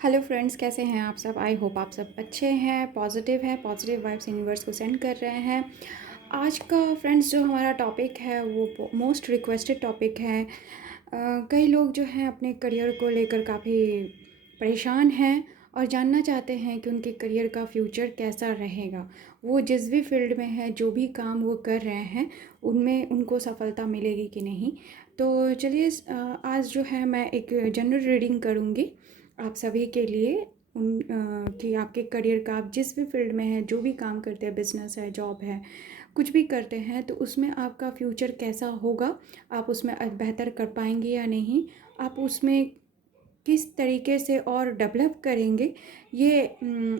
Hello friends, कैसे हैं आप सब। आई होप आप सब अच्छे हैं, पॉजिटिव वाइब्स यूनिवर्स को सेंड कर रहे हैं। आज का फ्रेंड्स जो हमारा टॉपिक है वो मोस्ट रिक्वेस्टेड टॉपिक है। कई लोग जो हैं अपने करियर को लेकर काफ़ी परेशान हैं और जानना चाहते हैं कि उनके करियर का फ्यूचर कैसा रहेगा। वो जिस भी फील्ड में है, जो भी काम वो कर रहे हैं, उनमें उनको सफलता मिलेगी कि नहीं। तो चलिए आज जो है मैं एक जनरल रीडिंग करूँगी आप सभी के लिए। कि आपके करियर का, आप जिस भी फील्ड में हैं, जो भी काम करते हैं, बिजनेस है, जॉब है, कुछ भी करते हैं, तो उसमें आपका फ्यूचर कैसा होगा, आप उसमें बेहतर कर पाएंगे या नहीं, आप उसमें किस तरीके से और डेवलप करेंगे, ये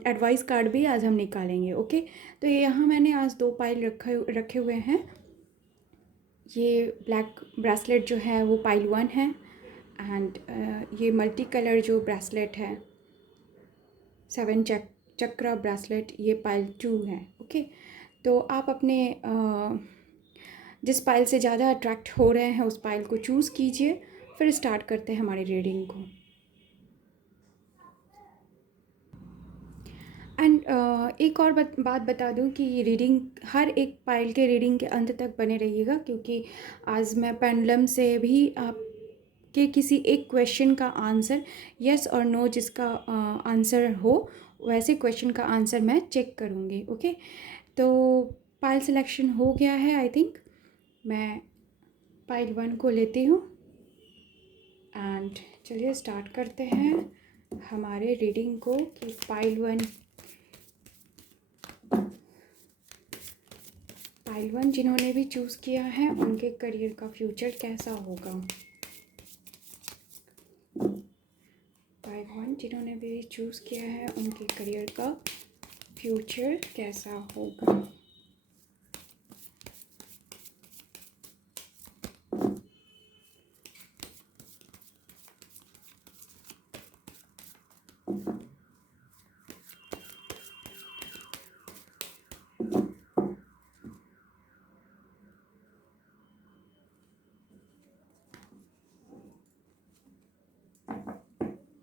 एडवाइस कार्ड भी आज हम निकालेंगे। ओके, तो ये यहाँ मैंने आज 2 पाइल रखे हुए हैं। ये ब्लैक ब्रेसलेट जो है वो पाइल 1 है, एंड ये मल्टी कलर जो ब्रेसलेट है 7 चक्रा ब्रेसलेट, ये पाइल 2 है। ओके, तो आप अपने जिस पाइल से ज़्यादा अट्रैक्ट हो रहे हैं उस पाइल को चूज़ कीजिए। फिर स्टार्ट करते हैं हमारी रीडिंग को। एंड एक और बात बता दूं कि ये रीडिंग, हर एक पाइल के रीडिंग के अंत तक बने रहिएगा, क्योंकि आज मैं पेंडुलम से भी आपके किसी एक क्वेश्चन का आंसर, यस और नो, जिसका आंसर हो वैसे क्वेश्चन का आंसर मैं चेक करूँगी। ओके, तो पाइल सिलेक्शन हो गया है आई थिंक। मैं पाइल 1 को लेती हूँ एंड चलिए स्टार्ट करते हैं हमारे रीडिंग को कि पाइल 1 जिन्होंने भी चूज़ किया है उनके करियर का फ्यूचर कैसा होगा। पाइल 1 जिन्होंने भी चूज़ किया है उनके करियर का फ्यूचर कैसा होगा।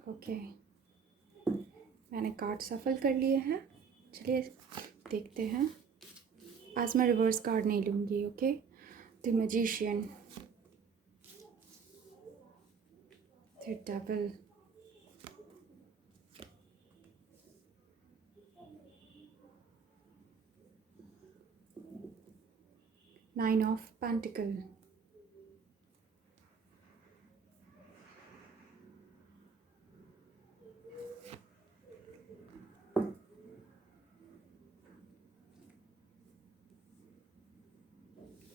ओके, मैंने कार्ड सफल कर लिए हैं। चलिए देखते हैं। आज मैं रिवर्स कार्ड नहीं लूँगी। Okay, the magician, the devil, 9 of pentacle,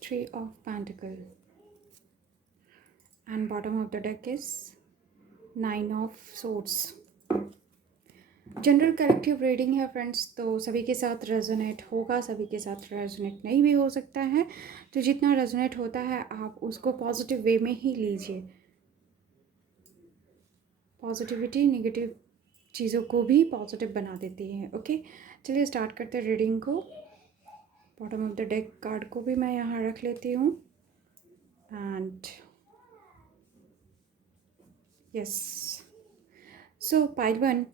three of pentacle, and bottom of the deck is 9 of swords. General collective reading है फ्रेंड्स, तो सभी के साथ रेजोनेट होगा, सभी के साथ रेजोनेट नहीं भी हो सकता है। तो जितना रेजोनेट होता है आप उसको पॉजिटिव वे में ही लीजिए। पॉजिटिविटी नेगेटिव चीज़ों को भी पॉजिटिव बना देती है। ओके, चलिए स्टार्ट करते हैं रीडिंग को। Bottom of the deck card को भी मैं यहाँ रख लेती हूँ एंड यस। सो पाइल 1,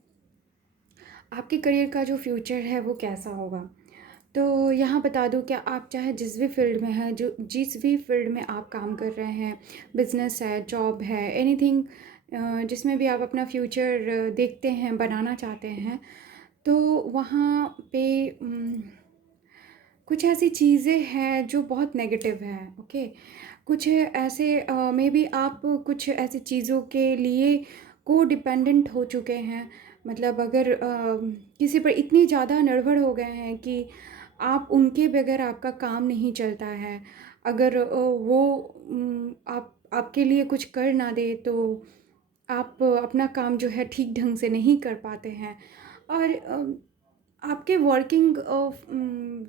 आपके करियर का जो फ्यूचर है वो कैसा होगा। तो यहाँ बता दूँ कि आप चाहे जिस भी फील्ड में हैं, जो जिस भी फील्ड में आप काम कर रहे हैं, बिजनेस है, जॉब है, एनीथिंग, जिसमें भी आप अपना फ्यूचर देखते हैं, बनाना चाहते हैं, तो वहाँ पे कुछ ऐसी चीज़ें हैं जो बहुत नेगेटिव हैं। ओके, कुछ ऐसे मे बी आप कुछ ऐसी चीज़ों के लिए को डिपेंडेंट हो चुके हैं। मतलब अगर किसी पर इतनी ज़्यादा निर्भर हो गए हैं कि आप उनके बगैर आपका काम नहीं चलता है। अगर वो आप आपके लिए कुछ कर ना दे तो आप अपना काम जो है ठीक ढंग से नहीं कर पाते हैं। और आपके वर्किंग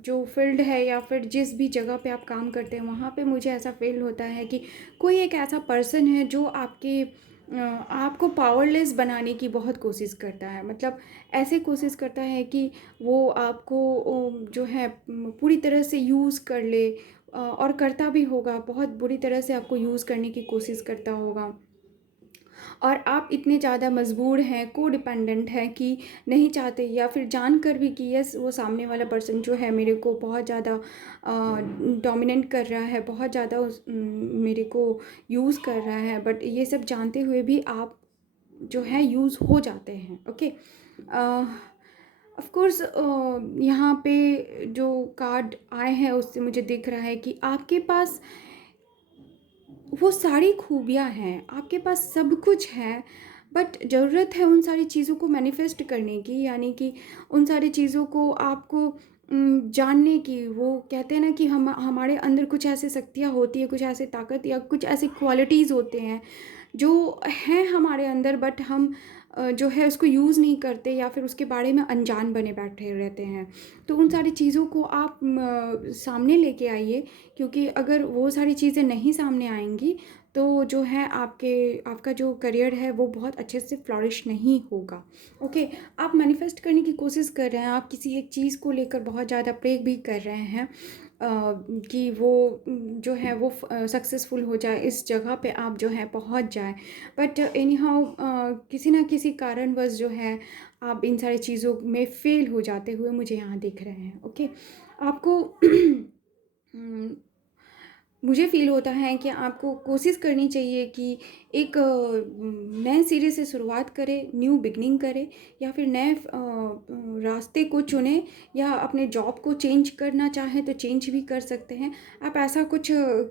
जो फील्ड है या फिर जिस भी जगह पे आप काम करते हैं वहाँ पे मुझे ऐसा फील होता है कि कोई एक ऐसा पर्सन है जो आपको पावरलेस बनाने की बहुत कोशिश करता है। मतलब ऐसे कोशिश करता है कि वो आपको जो है पूरी तरह से यूज़ कर ले, और करता भी होगा, बहुत बुरी तरह से आपको यूज़ करने की कोशिश करता होगा। और आप इतने ज़्यादा मजबूर हैं, कोडिपेंडेंट हैं कि नहीं चाहते, या फिर जानकर भी कि यस वो सामने वाला पर्सन जो है मेरे को बहुत ज़्यादा डोमिनेट कर रहा है, बहुत ज़्यादा मेरे को यूज़ कर रहा है, बट ये सब जानते हुए भी आप जो है यूज़ हो जाते हैं। ओके, ऑफ कोर्स यहाँ पे जो कार्ड आए हैं उससे मुझे दिख रहा है कि आपके पास वो सारी खूबियाँ हैं, आपके पास सब कुछ है, बट ज़रूरत है उन सारी चीज़ों को मैनिफेस्ट करने की, यानी कि उन सारी चीज़ों को आपको जानने की। वो कहते हैं ना कि हम हमारे अंदर कुछ ऐसी शक्तियाँ होती है, कुछ ऐसे ताकत या कुछ ऐसे क्वालिटीज़ होते हैं जो हैं हमारे अंदर, बट हम जो है उसको यूज़ नहीं करते या फिर उसके बारे में अनजान बने बैठे रहते हैं। तो उन सारी चीज़ों को आप सामने लेके आइए, क्योंकि अगर वो सारी चीज़ें नहीं सामने आएँगी तो जो है आपका जो करियर है वो बहुत अच्छे से फ्लॉरिश नहीं होगा। ओके, आप मैनिफेस्ट करने की कोशिश कर रहे हैं, आप किसी एक चीज़ को लेकर बहुत ज़्यादा प्रे भी कर रहे हैं कि वो जो है वो सक्सेसफुल हो जाए, इस जगह पे आप जो है पहुंच जाए, बट एनी हाउ किसी ना किसी कारणवश जो है आप इन सारी चीज़ों में फ़ेल हो जाते हुए मुझे यहाँ दिख रहे हैं। ओके, आपको मुझे फ़ील होता है कि आपको कोशिश करनी चाहिए कि एक नए सिरे से शुरुआत करें, न्यू बिगनिंग करें, या फिर नए रास्ते को चुनें, या अपने जॉब को चेंज करना चाहें तो चेंज भी कर सकते हैं। आप ऐसा कुछ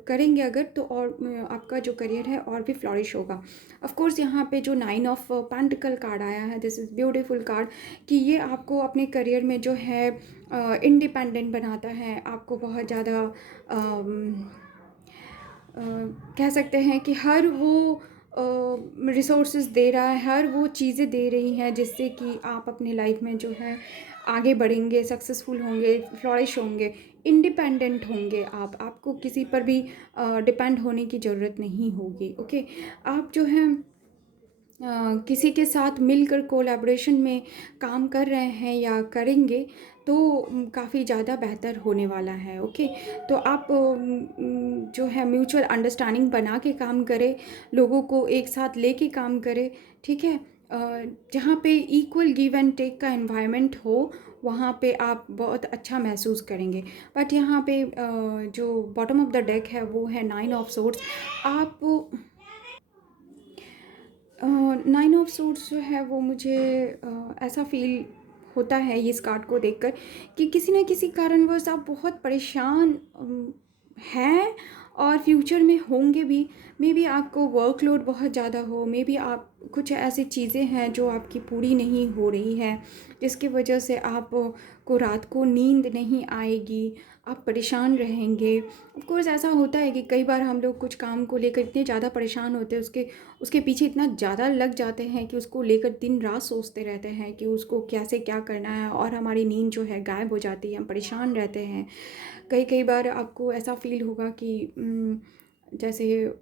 करेंगे अगर तो और आपका जो करियर है और भी फ्लॉरिश होगा। ऑफ कोर्स यहाँ पे जो 9 ऑफ पेंटिकल कार्ड आया है, दिस इज़ ब्यूटीफुल कार्ड, कि ये आपको अपने करियर में जो है इंडिपेंडेंट बनाता है, आपको बहुत ज़्यादा कह सकते हैं कि हर वो रिसोर्सेज दे रहा है, हर वो चीज़ें दे रही हैं जिससे कि आप अपनी लाइफ में जो है आगे बढ़ेंगे, सक्सेसफुल होंगे, फ्लॉरिश होंगे, इंडिपेंडेंट होंगे। आपको किसी पर भी डिपेंड होने की ज़रूरत नहीं होगी। ओके, आप जो है किसी के साथ मिलकर कोलैबोरेशन में काम कर रहे हैं या करेंगे तो काफ़ी ज़्यादा बेहतर होने वाला है। ओके, तो आप जो है म्यूचुअल अंडरस्टैंडिंग बना के काम करें, लोगों को एक साथ लेके काम करें, ठीक है। जहाँ पे इक्वल गिव एंड टेक का एनवायरनमेंट हो, वहाँ पे आप बहुत अच्छा महसूस करेंगे। बट यहाँ पे जो बॉटम ऑफ द डेक है वो है 9 ऑफ सोर्ड्स। आप 9 ऑफ सूट्स जो है वो मुझे ऐसा फील होता है ये इस कार्ड को देखकर कि किसी न किसी कारणवश आप बहुत परेशान हैं, और फ्यूचर में होंगे भी। मे बी आपको वर्कलोड बहुत ज़्यादा हो, मे बी आप कुछ ऐसी चीज़ें हैं जो आपकी पूरी नहीं हो रही है, जिसकी वजह से आप को रात को नींद नहीं आएगी, आप परेशान रहेंगे। ऑफ कोर्स ऐसा होता है कि कई बार हम लोग कुछ काम को लेकर इतने ज़्यादा परेशान होते हैं, उसके पीछे इतना ज़्यादा लग जाते हैं कि उसको लेकर दिन रात सोचते रहते हैं कि उसको कैसे क्या करना है, और हमारी नींद जो है गायब हो जाती है, हम परेशान रहते हैं। कई कई बार आपको ऐसा फील होगा कि जैसे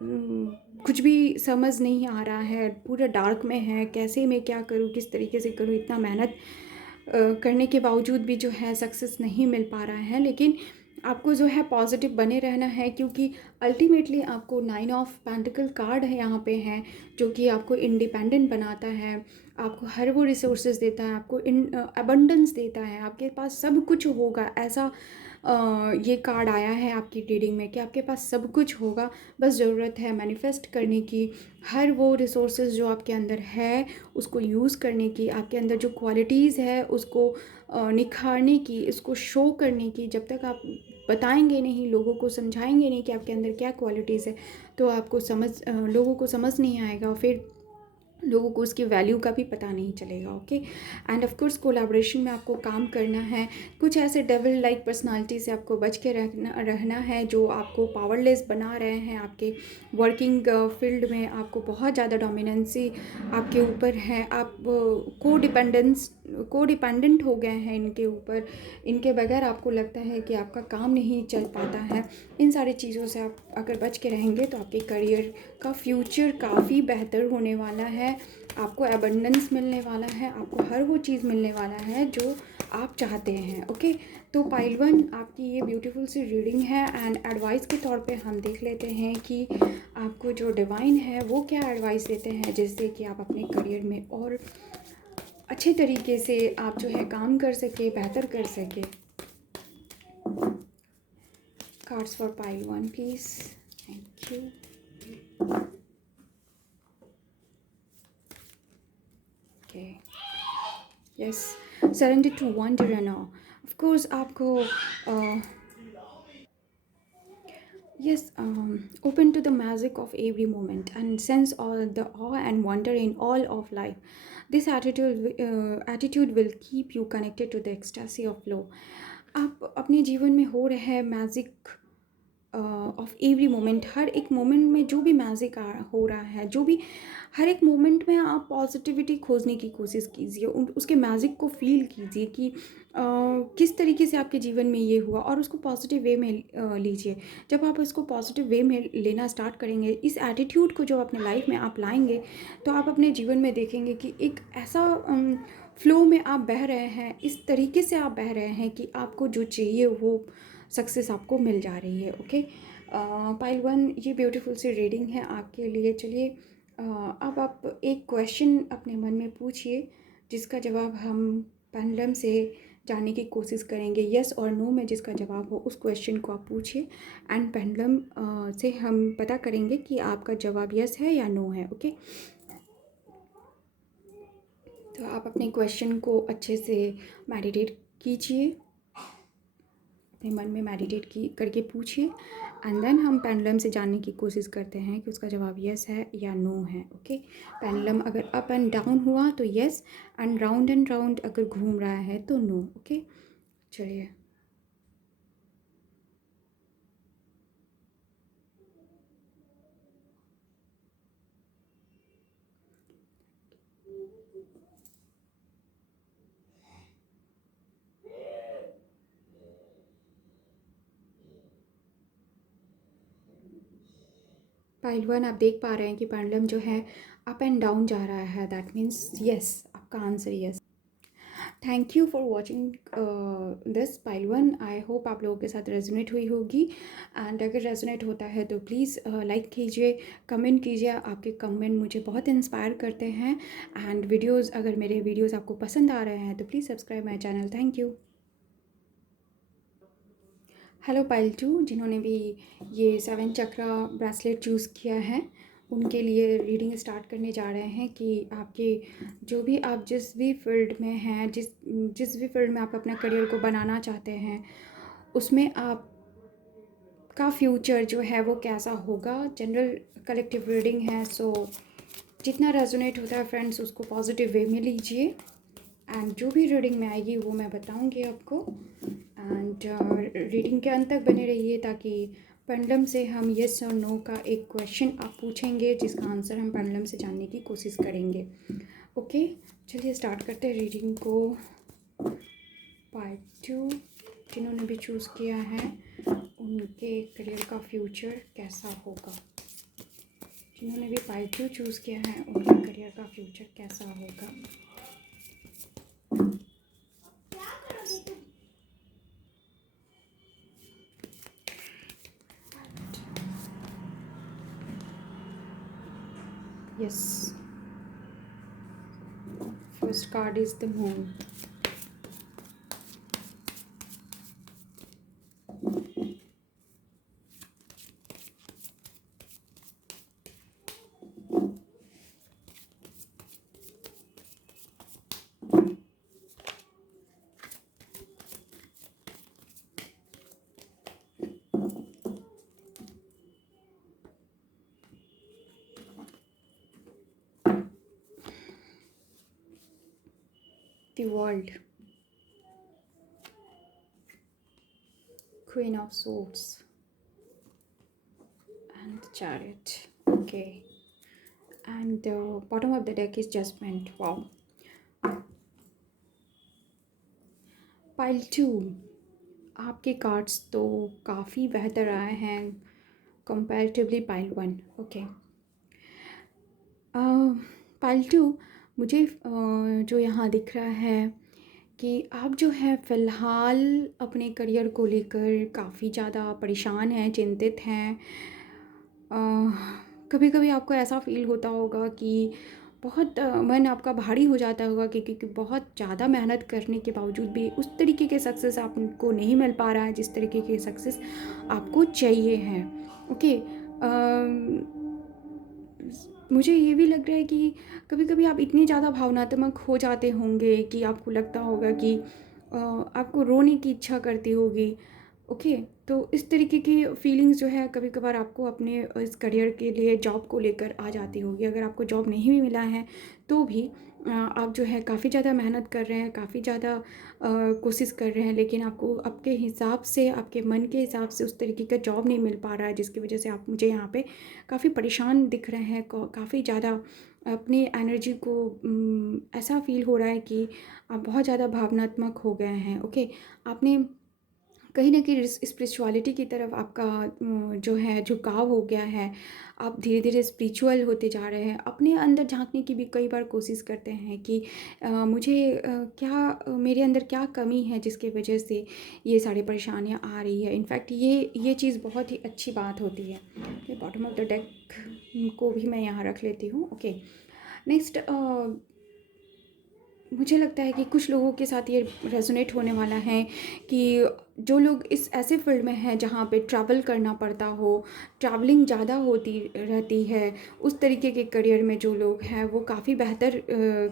कुछ भी समझ नहीं आ रहा है, पूरा डार्क में है, कैसे मैं क्या करूँ, किस तरीके से करूँ, इतना मेहनत करने के बावजूद भी जो है सक्सेस नहीं मिल पा रहा है। लेकिन आपको जो है पॉजिटिव बने रहना है, क्योंकि अल्टीमेटली आपको 9 ऑफ पेंटिकल कार्ड है यहाँ पे है, जो कि आपको इंडिपेंडेंट बनाता है, आपको हर वो रिसोर्सेज देता है, आपको अबंडेंस देता है, आपके पास सब कुछ होगा। ऐसा ये कार्ड आया है आपकी रीडिंग में कि आपके पास सब कुछ होगा, बस ज़रूरत है मैनिफेस्ट करने की, हर वो रिसोर्सेज जो आपके अंदर है उसको यूज़ करने की, आपके अंदर जो क्वालिटीज़ है उसको निखारने की, इसको शो करने की। जब तक आप बताएंगे नहीं, लोगों को समझाएंगे नहीं कि आपके अंदर क्या क्वालिटीज़ है, तो आपको लोगों को समझ नहीं आएगा, फिर लोगों को उसकी वैल्यू का भी पता नहीं चलेगा। Okay, end of course collaboration में आपको काम करना है, कुछ ऐसे डेविल लाइक पर्सनालिटी से आपको बच के रहना है जो आपको पावरलेस बना रहे हैं, आपके वर्किंग फील्ड में आपको बहुत ज़्यादा डोमिनेंसी आपके ऊपर है, आप को डिपेंडेंस को डिपेंडेंट हो गए हैं इनके ऊपर, इनके बगैर आपको लगता है कि आपका काम नहीं चल पाता है। इन सारी चीज़ों से आप अगर बच के रहेंगे तो आपके करियर का फ्यूचर काफ़ी बेहतर होने वाला है, आपको एबंडेंस मिलने वाला है, आपको हर वो चीज़ मिलने वाला है जो आप चाहते हैं। ओके, तो पाइल वन आपकी ये ब्यूटीफुल सी रीडिंग है एंड एडवाइस के तौर पे हम देख लेते हैं कि आपको जो डिवाइन है वो क्या एडवाइस देते हैं, जिससे कि आप अपने करियर में और अच्छे तरीके से आप जो है काम कर सके, बेहतर कर सके। Cards for pile one please, thank you. Okay, yes, surrender to wonder and all. Of course आपको yes, open to the magic of every moment and sense all the awe and wonder in all of life. This attitude will keep you connected to the ecstasy of flow. आप अपने जीवन में हो रहे magic of every moment, हर एक moment में जो भी मैजिक हो रहा है, जो भी हर एक मोमेंट में आप पॉजिटिविटी खोजने की कोशिश कीजिए, उसके मैजिक को फील कीजिए कि किस तरीके से आपके जीवन में ये हुआ और उसको पॉजिटिव वे में लीजिए। जब आप इसको पॉजिटिव वे में लेना स्टार्ट करेंगे, इस एटीट्यूड को जब अपने लाइफ में आप लाएंगे, तो आप अपने जीवन में देखेंगे कि एक ऐसा फ्लो में आप बह रहे हैं, इस तरीके से आप बह रहे हैं कि आपको जो चाहिए वो सक्सेस आपको मिल जा रही है। ओके, पाइल वन ये ब्यूटीफुल सी रीडिंग है आपके लिए। चलिए अब आप एक क्वेश्चन अपने मन में पूछिए जिसका जवाब हम पेंडुलम से जानने की कोशिश करेंगे। यस और नो में जिसका जवाब हो उस क्वेश्चन को आप पूछिए एंड पेंडुलम से हम पता करेंगे कि आपका जवाब यस है या नो है। ओके, तो आप अपने क्वेश्चन को अच्छे से मेडिटेट कीजिए, अपने मन में मेडिटेट करके पूछिए एंड देन हम पेंडुलम से जानने की कोशिश करते हैं कि उसका जवाब यस है या नो है। ओके, पेंडुलम अगर अप एंड डाउन हुआ तो यस एंड राउंड अगर घूम रहा है तो नो। ओके, चलिए पाइल वन आप देख पा रहे हैं कि पेंडुलम जो है अप एंड डाउन जा रहा है, दैट मीन्स यस, आपका answer yes. Thank you for watching this pile one. I hope आप लोगों के साथ रेजोनेट हुई होगी एंड अगर रेजोनेट होता है तो प्लीज़ लाइक कीजिए, कमेंट कीजिए, आपके कमेंट मुझे बहुत इंस्पायर करते हैं एंड वीडियोज़, अगर मेरे वीडियोज़ आपको पसंद आ रहे हैं तो please subscribe my channel. Thank you. Hello pile two, जिन्होंने भी ये 7 चक्रा ब्रेसलेट चूज़ किया है उनके लिए रीडिंग स्टार्ट करने जा रहे हैं कि आपके जो भी आप जिस भी फील्ड में हैं, जिस जिस भी फील्ड में आप अपना करियर को बनाना चाहते हैं, उसमें आपका फ्यूचर जो है वो कैसा होगा। जनरल कलेक्टिव रीडिंग है, सो जितना रेजोनेट होता है फ्रेंड्स उसको पॉजिटिव वे में लीजिए एंड जो भी रीडिंग में आएगी वो मैं बताऊंगी आपको एंड रीडिंग के अंत तक बने रहिए ताकि पेंडुलम से हम येस और नो का एक क्वेश्चन आप पूछेंगे जिसका आंसर हम पेंडुलम से जानने की कोशिश करेंगे। ओके, चलिए स्टार्ट करते हैं रीडिंग को। पार्ट टू, जिन्होंने भी चूज़ किया है उनके करियर का फ्यूचर कैसा होगा। जिन्होंने भी पार्ट टू चूज़ किया है उनके करियर का फ्यूचर कैसा होगा। Yes, first card is the moon. The world, Queen of Swords and the Chariot. Okay, and the bottom of the deck is Judgment. Wow. Pile 2, आपके कार्ड्स तो काफ़ी बेहतर आए हैं कंपैरेटिवली पाइल 1। ओके, पाइल 2, मुझे जो यहाँ दिख रहा है कि आप जो है फ़िलहाल अपने करियर को लेकर काफ़ी ज़्यादा परेशान हैं, चिंतित हैं। कभी कभी आपको ऐसा फ़ील होता होगा कि बहुत मन आपका भारी हो जाता होगा कि क्योंकि बहुत ज़्यादा मेहनत करने के बावजूद भी उस तरीके के सक्सेस आपको नहीं मिल पा रहा है जिस तरीके के सक्सेस आपको चाहिए हैं। ओके, मुझे ये भी लग रहा है कि कभी कभी आप इतने ज़्यादा भावनात्मक हो जाते होंगे कि आपको लगता होगा कि आपको रोने की इच्छा करती होगी। ओके, तो इस तरीके की फीलिंग्स जो है कभी कभार आपको अपने इस करियर के लिए जॉब को लेकर आ जाती होगी। अगर आपको जॉब नहीं भी मिला है तो भी आप जो है काफ़ी ज़्यादा मेहनत कर रहे हैं, काफ़ी ज़्यादा कोशिश कर रहे हैं, लेकिन आपको आपके हिसाब से, आपके मन के हिसाब से उस तरीके का जॉब नहीं मिल पा रहा है, जिसकी वजह से आप मुझे यहाँ पे काफ़ी परेशान दिख रहे हैं। काफ़ी ज़्यादा अपनी एनर्जी को ऐसा फील हो रहा है कि आप बहुत ज़्यादा भावनात्मक हो गए हैं। ओके, आपने कहीं न कहीं स्पिरिचुअलिटी की तरफ आपका जो है झुकाव हो गया है। आप धीरे-धीरे स्पिरिचुअल होते जा रहे हैं। अपने अंदर झाँकने की भी कई बार कोशिश करते हैं कि मुझे मेरे अंदर क्या कमी है जिसकी वजह से ये सारी परेशानियाँ आ रही है। इनफैक्ट ये चीज़ बहुत ही अच्छी बात होती है। बॉटम ऑफ द डेक को भी मैं यहाँ रख लेती हूँ। ओके, नेक्स्ट मुझे लगता है कि कुछ लोगों के साथ ये रेजोनेट होने वाला है कि जो लोग इस ऐसे फील्ड में हैं जहाँ पे ट्रैवल करना पड़ता हो, ट्रैवलिंग ज़्यादा होती रहती है, उस तरीके के करियर में जो लोग हैं वो काफ़ी बेहतर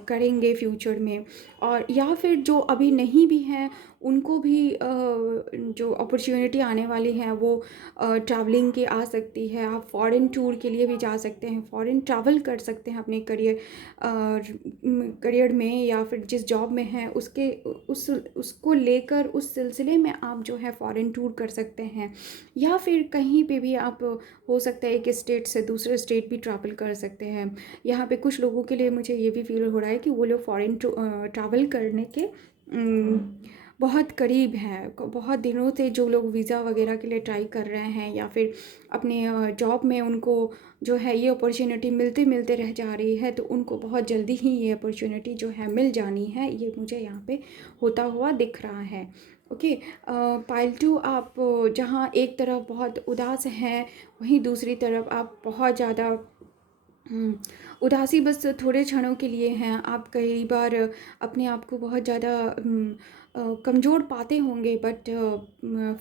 करेंगे फ्यूचर में। और या फिर जो अभी नहीं भी हैं उनको भी जो अपॉर्चुनिटी आने वाली है वो ट्रैवलिंग की आ सकती है। आप फॉरेन टूर के लिए भी जा सकते हैं, फॉरेन ट्रैवल कर सकते हैं अपने करियर में, या फिर जिस जॉब में हैं उसको लेकर उस सिलसिले में आप जो है फॉरेन टूर कर सकते हैं। या फिर कहीं पे भी आप हो सकता है एक स्टेट से दूसरे स्टेट भी ट्रैवल कर सकते हैं। यहाँ पे कुछ लोगों के लिए मुझे ये भी फील हो रहा है कि वो लोग फॉरेन ट्रैवल करने के बहुत करीब हैं। बहुत दिनों से जो लोग वीज़ा वगैरह के लिए ट्राई कर रहे हैं या फिर अपने जॉब में उनको जो है ये अपॉर्चुनिटी मिलते मिलते रह जा रही है, तो उनको बहुत जल्दी ही ये अपॉर्चुनिटी जो है मिल जानी है। ये मुझे यहाँ पे होता हुआ दिख रहा है। ओके, पाइल 2, आप जहाँ एक तरफ बहुत उदास हैं वहीं दूसरी तरफ आप बहुत ज़्यादा उदासी बस थोड़े क्षणों के लिए हैं। आप कई बार अपने आप को बहुत ज़्यादा कमज़ोर पाते होंगे, बट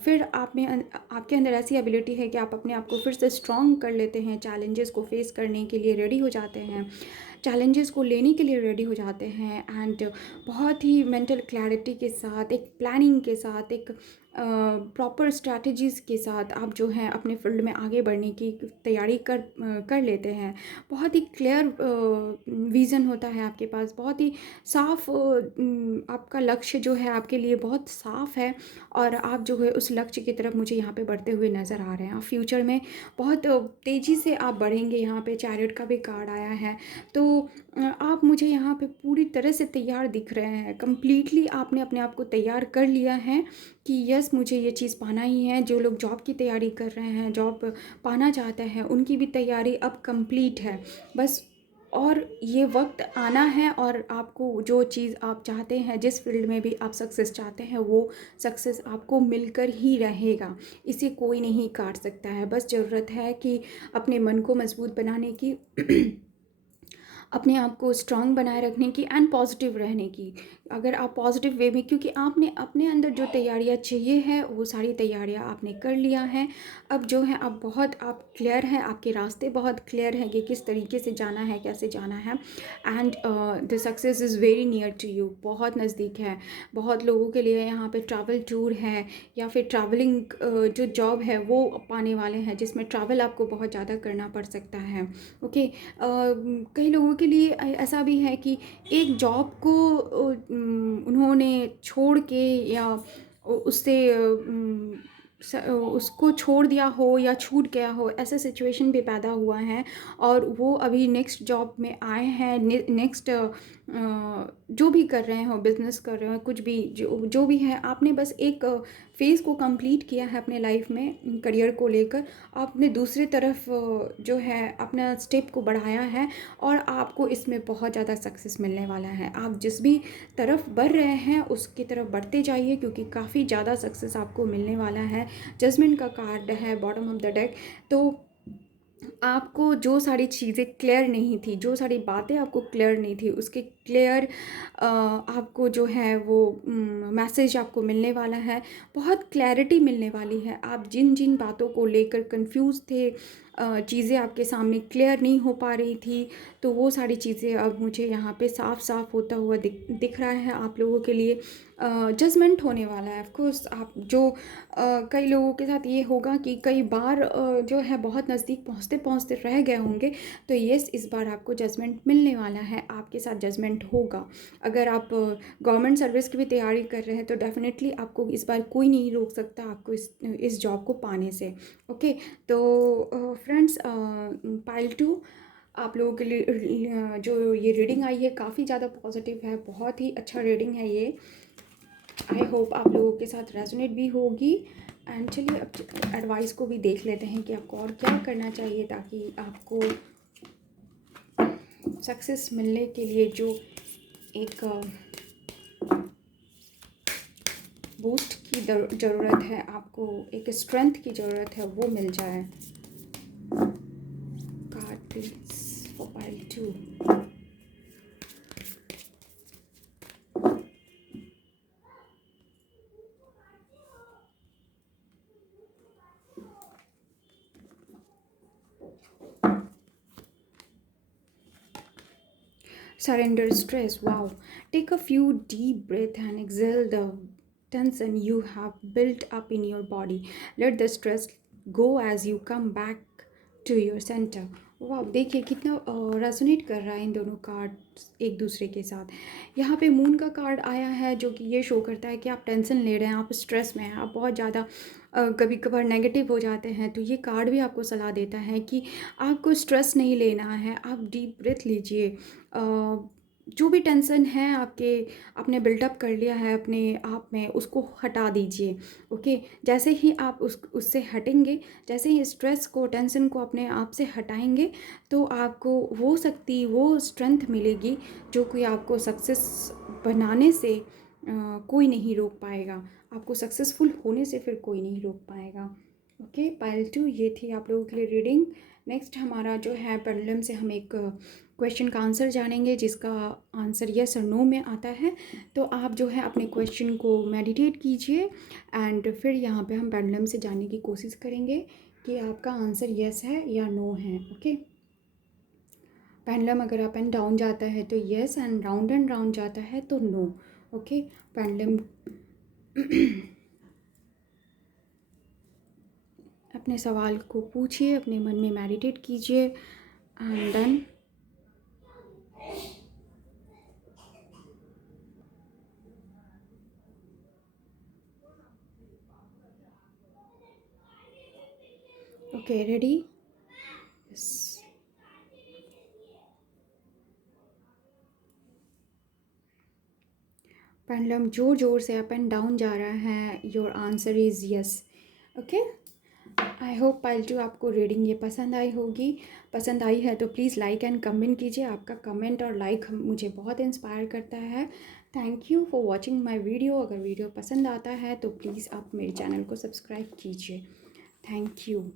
फिर आपके अंदर ऐसी एबिलिटी है कि आप अपने आप को फिर से स्ट्रॉन्ग कर लेते हैं। चैलेंजेस को फेस करने के लिए रेडी हो जाते हैं, चैलेंजेस को लेने के लिए रेडी हो जाते हैं। एंड बहुत ही मेंटल क्लैरिटी के साथ, एक प्लानिंग के साथ, एक प्रॉपर स्ट्रैटेजीज़ के साथ आप जो हैं अपने फील्ड में आगे बढ़ने की तैयारी कर लेते हैं। बहुत ही क्लियर विज़न होता है आपके पास, बहुत ही साफ आपका लक्ष्य जो है आपके लिए बहुत साफ है, और आप जो है उस लक्ष्य की तरफ मुझे यहाँ पे बढ़ते हुए नज़र आ रहे हैं। आप फ्यूचर में बहुत तेज़ी से आप बढ़ेंगे। यहाँ पे चैरियट का भी कार्ड आया है, तो आप मुझे यहाँ पे पूरी तरह से तैयार दिख रहे हैं। कम्प्लीटली आपने अपने आप को तैयार कर लिया है कि यस, मुझे ये चीज़ पाना ही है। जो लोग जॉब की तैयारी कर रहे हैं, जॉब पाना चाहते हैं, उनकी भी तैयारी अब कंप्लीट है बस। और ये वक्त आना है, और आपको जो चीज़ आप चाहते हैं, जिस फील्ड में भी आप सक्सेस चाहते हैं, वो सक्सेस आपको मिलकर ही रहेगा। इसे कोई नहीं काट सकता है। बस ज़रूरत है कि अपने मन को मजबूत बनाने की अपने आप को स्ट्रांग बनाए रखने की एंड पॉजिटिव रहने की। अगर आप पॉजिटिव वे में, क्योंकि आपने अपने अंदर जो तैयारियां चाहिए है वो सारी तैयारियां आपने कर लिया है। अब जो है आप क्लियर हैं, आपके रास्ते बहुत क्लियर हैं कि किस तरीके से जाना है, कैसे जाना है। And the success is very near to you, बहुत नज़दीक है। बहुत लोगों के लिए यहाँ पे ट्रैवल टूर है या फिर ट्रैवलिंग जो जॉब है वो पाने वाले हैं, जिसमें ट्रैवल आपको बहुत ज़्यादा करना पड़ सकता है। ओके, कई लोगों के लिए ऐसा भी है कि एक जॉब को उन्होंने छोड़ के या उससे उसको छोड़ दिया हो या छूट गया हो, ऐसा सिचुएशन भी पैदा हुआ है, और वो अभी नेक्स्ट जॉब में आए हैं, नेक्स्ट जो भी कर रहे हो, बिज़नेस कर रहे हो, कुछ भी जो जो भी है, आपने बस एक फ़ेज़ को कंप्लीट किया है अपने लाइफ में करियर को लेकर। आपने दूसरी तरफ जो है अपना स्टेप को बढ़ाया है और आपको इसमें बहुत ज़्यादा सक्सेस मिलने वाला है। आप जिस भी तरफ बढ़ रहे हैं उसकी तरफ बढ़ते जाइए, क्योंकि काफ़ी ज़्यादा सक्सेस आपको मिलने वाला है। जजमेंट का कार्ड है बॉटम ऑफ द डेक। तो आपको जो सारी चीज़ें क्लियर नहीं थी, जो सारी बातें आपको क्लियर नहीं थी, उसके क्लियर आपको जो है वो मैसेज आपको मिलने वाला है। बहुत क्लैरिटी मिलने वाली है। आप जिन जिन बातों को लेकर कंफ्यूज थे, चीज़ें आपके सामने क्लियर नहीं हो पा रही थी, तो वो सारी चीज़ें अब मुझे यहाँ पे साफ साफ होता हुआ दिख रहा है आप लोगों के लिए। जजमेंट होने वाला है। ऑफ कोर्स आप जो कई लोगों के साथ ये होगा कि कई बार जो है बहुत नज़दीक पहुँचते पहुँचते रह गए होंगे, तो येस, इस बार आपको जजमेंट मिलने वाला है, आपके साथ जजमेंट होगा। अगर आप गवर्नमेंट सर्विस की भी तैयारी कर रहे हैं तो डेफिनेटली आपको इस बार कोई नहीं रोक सकता आपको इस जॉब को पाने से। ओके, तो फ्रेंड्स, पाइल 2 आप लोगों के लिए जो ये रीडिंग आई है काफ़ी ज़्यादा पॉजिटिव है, बहुत ही अच्छा रीडिंग है ये। आई होप आप लोगों के साथ रेजोनेट भी होगी। एंड चलिए अब एडवाइस को भी देख लेते हैं कि आपको और क्या करना चाहिए ताकि आपको सक्सेस मिलने के लिए जो एक बूस्ट की ज़रूरत है, आपको एक स्ट्रेंथ की ज़रूरत है, वो मिल जाए। Card please for pile 2। Surrender stress. Wow. Take a few deep breaths and exhale the tension you have built up in your body. Let the stress go as you come back to your center. वाह, देखिए कितना resonate कर रहा है इन दोनों card एक दूसरे के साथ। यहाँ पे मून का कार्ड आया है जो कि ये शो करता है कि आप टेंशन ले रहे हैं, आप स्ट्रेस में हैं, आप बहुत ज़्यादा कभी कभार नेगेटिव हो जाते हैं। तो ये कार्ड भी आपको सलाह देता है कि आपको स्ट्रेस नहीं लेना है, आप डीप ब्रेथ लीजिए। जो भी टेंशन है आपने बिल्टअप कर लिया है अपने आप में, उसको हटा दीजिए। ओके, जैसे ही आप उससे हटेंगे, जैसे ही स्ट्रेस को, टेंशन को अपने आप से हटाएंगे, तो आपको वो शक्ति, वो स्ट्रेंथ मिलेगी जो कि आपको सक्सेस बनाने से कोई नहीं रोक पाएगा। आपको सक्सेसफुल होने से फिर कोई नहीं रोक पाएगा। ओके, पाइल 2 ये थी आप लोगों के लिए रीडिंग। नेक्स्ट हमारा जो है पेंडुलम से हम एक क्वेश्चन का आंसर जानेंगे जिसका आंसर यस और नो में आता है। तो आप जो है अपने क्वेश्चन को मेडिटेट कीजिए एंड फिर यहाँ पे हम पेंडुलम से जानने की कोशिश करेंगे कि आपका आंसर यस है या नो है। ओके, पेंडुलम अगर अप एंड डाउन जाता है तो यस, एंड राउंड जाता है तो नो। ओके, पेंडुलम अपने सवाल को पूछिए, अपने मन में मेडिटेट कीजिए and then okay, ready? Yes. Pendulum जोर जोर से अप एंड डाउन जा रहा है। Your answer is yes. Okay, I hope pile 2 आपको रीडिंग ये पसंद आई होगी। पसंद आई है तो प्लीज़ लाइक एंड कमेंट कीजिए। आपका कमेंट और लाइक मुझे बहुत इंस्पायर करता है। Thank you for watching my video. अगर वीडियो पसंद आता है तो प्लीज़ आप मेरे चैनल को सब्सक्राइब कीजिए। Thank you.